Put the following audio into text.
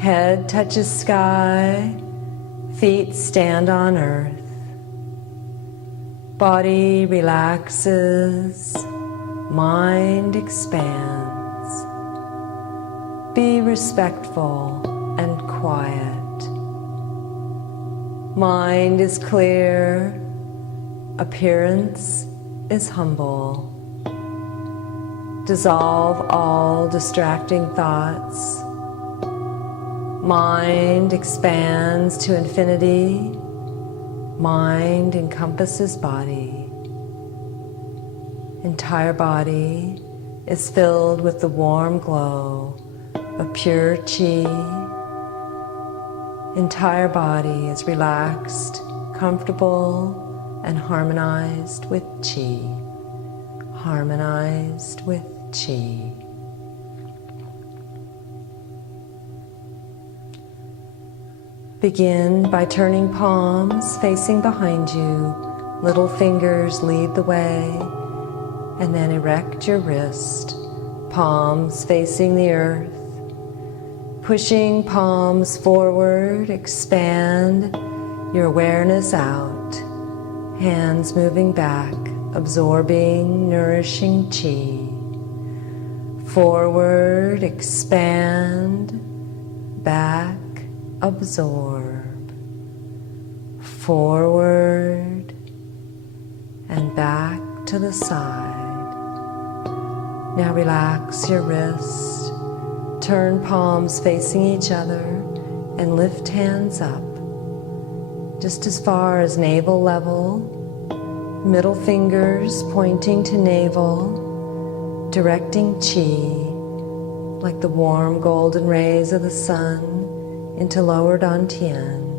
Head touches sky, feet stand on earth. Body relaxes, mind expands. Be respectful and quiet. Mind is clear, appearance is humble. Dissolve all distracting thoughts. Mind expands to infinity. Mind encompasses body. Entire body is filled with the warm glow of pure Qi. Entire body is relaxed, comfortable, and harmonized with Qi. Harmonized with Qi. Begin by turning palms facing behind you. Little fingers lead the way, and then erect your wrist, palms facing the earth. Pushing palms forward, expand your awareness out. Hands moving back, absorbing, nourishing Qi. Forward, expand, back, absorb. Forward and back to the side. Now relax your wrist. Turn palms facing each other and lift hands up, just as far as navel level, middle fingers pointing to navel, directing Qi like the warm golden rays of the sun into lower dantian.